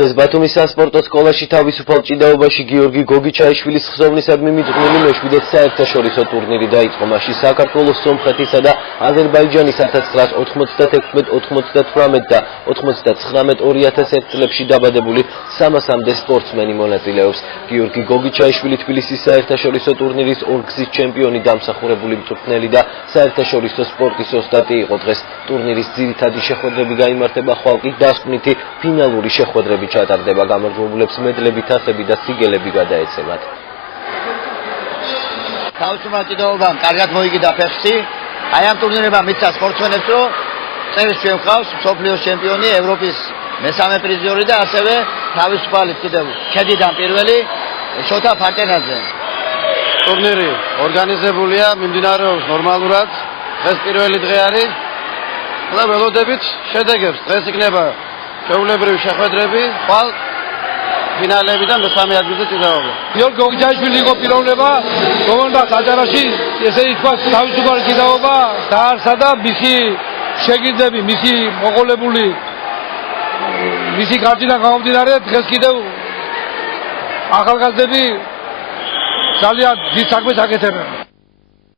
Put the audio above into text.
დღეს ბათუმის სასპორტო სკოლაში თავისუფალ ჭიდაობაში გიორგი გოგიჩაიშვილის ხსოვნისადმი მიძღვნილი მეშვიდე საერთაშორისო ტურნირი დაიწყო. მაშინ საქართველოს, სომხეთისა და აზერბაიჯანის 1996, 98 და 99-2001 წლებში დაბადებული 300-მდე სპორტსმენი მონაწილეობს. გიორგი გოგიჩაიშვილი თბილისის საერთაშორისო ტურნირის ორგზის ჩემპიონი, დამსახურებული მწვრთნელი და საერთაშორისო სპორტის ოსტატი იყო. დღეს ტურნირის ძირითადი შეხვედრები გაიმართება, ხვალ კი დასკვნითი ფინალური შეხვედრები ჩატარდება. გამარჯვებულებს მედლები, თასები და სიგელები გადაეცემათ. თავისუფალ ჭიდაობამ კარგად მოიგიდა ფეხში. აი ამ ტურნირებმა მისცა სპორტსმენებს, რომ წერს ჩვენ ხავს მსოფლიოს ჩემპიონი, ევროპის მესამე პრიზიორი და ასევე თავისუფალი კიდევ ქედიდან პირველი შოთა ფარტენაძე. ტურნირი ორგანიზებულია, მიმდინარეობს ნორმალურად. დღეს პირველი დღე არის. და ველოდებით შედეგებს. დღეს იქნება ჩვეულებრივი შეხვედრები, ხვალ ფინალებიდან მესამე ადგილზე ჭიდაობა. გიორგი გოგიჩაიშვილი იყო პიროვნება, რომელმაც აჭარაში, ესე ითქვა, თავისუფალი ჭიდაობა დაარსა და მისი შეგირდები, მისი მოყოლებული, მისი კარჯიდან გამომდინარე, დღეს კიდევ ახალგაზრდები ძალიან დიდ საქმეს აკეთებენ.